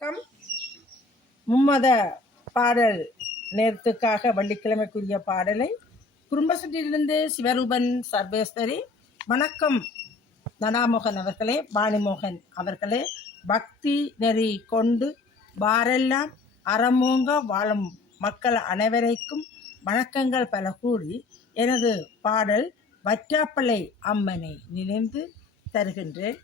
வணக்கம். மும்மத பாடல் நேரத்துக்காக வள்ளிக்கிழமைக்குரிய பாடலை குடும்பசட்டிலிருந்து சிவரூபன் சர்வேஸ்வரி வணக்கம் நடாமோகன் அவர்களே பாணிமோகன் அவர்களே. பக்தி நெறி கொண்டு வாரெல்லாம் அறமோங்க வாழும் மக்கள் அனைவரைக்கும் வணக்கங்கள் பல கூறி எனது பாடல் வற்றாப்பளை அம்மனை நினைந்து தருகின்றேன்.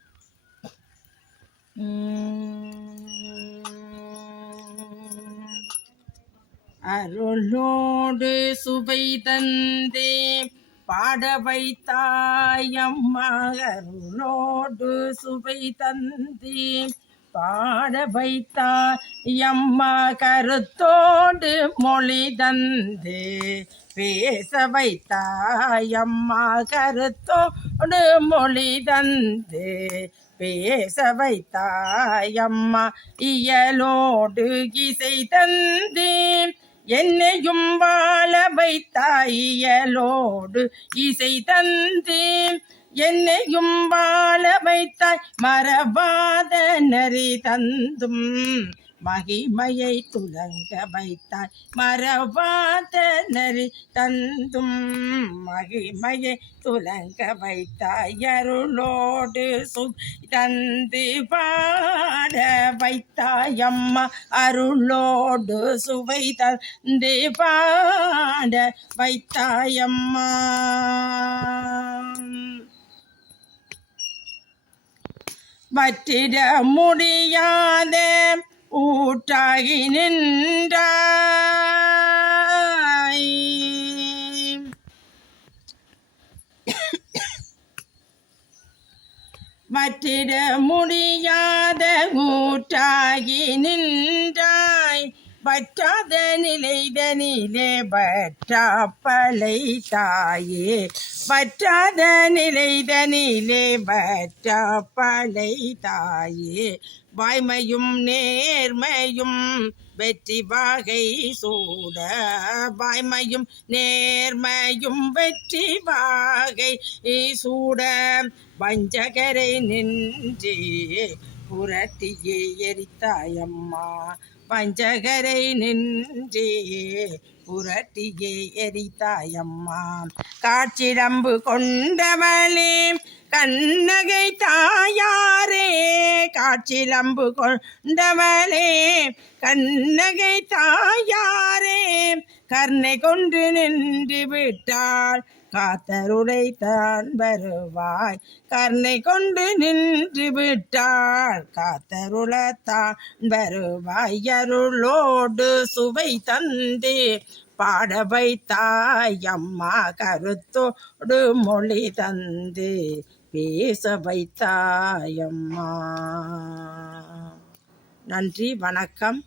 அருளோடு சுவை தந்தே பாட வைத்தாயம்மா அருளோடு சுவை தந்தே பாட வைத்தாயம்மா கருத்தோடு மொழி தந்தே பேச வைத்தாயம்மா கருத்தோடு மொழி தந்தே பேச வைத்தாயம்மா இயலோடு இசை தந்தேன். என்னையும் வாழ வைத்தாய் இயலோடு இசை தந்தேன். என்னையும் வாழ வைத்தாய் மரபாத நரி தந்தும். மகிமையை துலங்க வைத்தாய் மரபாத நரி தந்தும் மகிமையை துலங்க வைத்தாய் அருளோடு சு தந்து பாட வைத்தாய் அம்மா. அருளோடு சுவை தந்து பாட வைத்தாய் அம்மா. வற்றிட முடியா கூட்டாகி நின்றாய். வற்றிட முடியாத கூட்டாகி நின்றாய். வற்றாத நிலைதனிலே வற்றாப்பலை தாயே. வற்றாத நிலைதனிலே வற்றாப்பலை தாயே. வாய்மையும் நேர்மையும் வெற்றி வாகை சூட. வாய்மையும் நேர்மையும் வெற்றி வாகை சூட. வஞ்சகரை நின்றே புரட்டியே எரித்தாயம்மா. வஞ்சகரை நின்றே புரட்டியே எரித்தாயம்மா. காட்சிடம்பு கொண்டவளே கண்ணகை தாயாரே. காட்சிலம்பு கொண்டவளே கண்ணகை தாயாரே. கர்ணை கொண்டு நின்று விட்டாள் காத்தருளை தான் வருவாய். கர்ணை கொண்டு நின்று விட்டாள் காத்தருளத்தான் வருவாய். அருளோடு சுவை தந்தே பாட வைத்தாய். அம்மா கருத்தோடு மொழி தந்து பேச வைத்தாய் அம்மா. நன்றி வணக்கம்.